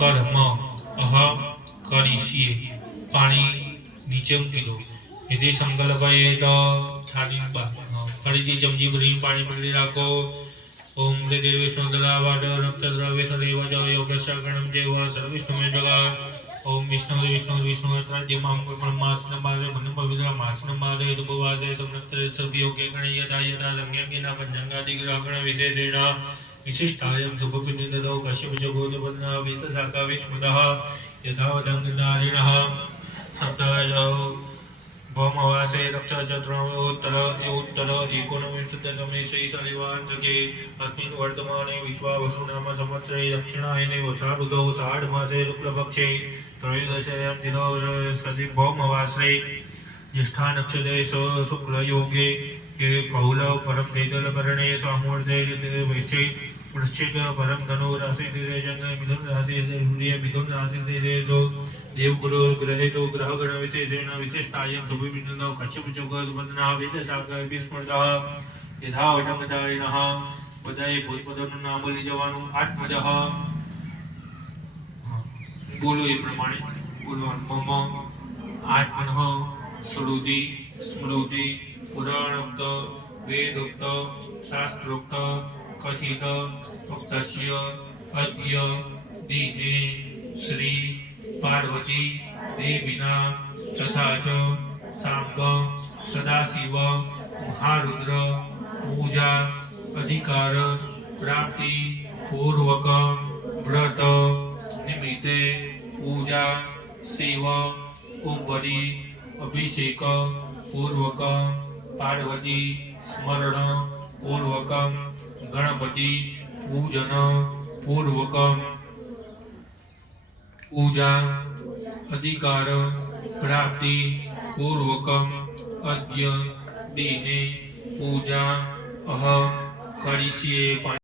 કર્મ અહમ કરીશીએ પાણી નીચે મૂકી દો यदि संकल्प है तो थाली फरीथी चमची भरी पानी पकड़ी राखो ओम देवी विष्णु दलावाड रक्त द्रव्य सदैव जव योगेश गणम देव सर्वविष्णु में जगा ओम विष्णु विष्णु त्राज्य माम ब्रह्मास नमाजे मन पवित्र मास नमाजे तुपवासे समनत्र सब योगे गण यदा यदा लंघ्यंगिना पंचंगादि ग्रहण विशेषेण विशिष्टायं सुभपिनिदो कश्यप जगोद वदना वित साका विष्णुदः यथा वदंगदारिणः सप्ताय भौमवासे रक्षाचन्द्रोत्तर एकोनविंशतितमे श्रीशनिवासके अस्मिन् वर्तमाने विश्वावसुनाम संवत्सरे दक्षिणायने वषाऋतौ षाढमासे शुक्लपक्षे त्रयोदश्यां तिथौ भौमवासरे ज्येष्ठा नक्षत्रे शुक्लयोगे कौल परम तैतलकरणे स्वामुहूर्ते वैश्चे वृश्चिक परम धनु राशि चंद्र मिथुन राशि सूर्य मिथुन राशि देवगुरु ग्रहेषु ग्रहगण विशेषेण विशिष्टायं शुभविन्दौ कश्यप जगद्वन्दनः वेदशाखा विस्मृतः यथा वटङ्गधारिणः बधाए भूतपदનું નામ બોલી જવાનું આત્મજઃ બોલો એ પ્રમાણે બોલવાનું મમ આત્મનઃ શ્રુતિ સ્મૃતિ પુરાણોક્ત વેદોક્ત શાસ્ત્રોક્ત કથિત ઉક્તસ્ય અદ્ય દિને શ્રી पार्वती देवीना तथा च सांब सदाशिव महारुद्र पूजा अधिकार प्राप्ति पूर्वक व्रत निमित्ते पूजा सेवा उपरि अभिषेक पूर्वक पार्वती स्मरण पूर्वक गणपति पूजन पूर्वक पूजा अधिकार प्राप्ति पूर्वक अद्य दिने पूजा अहम करिष्ये।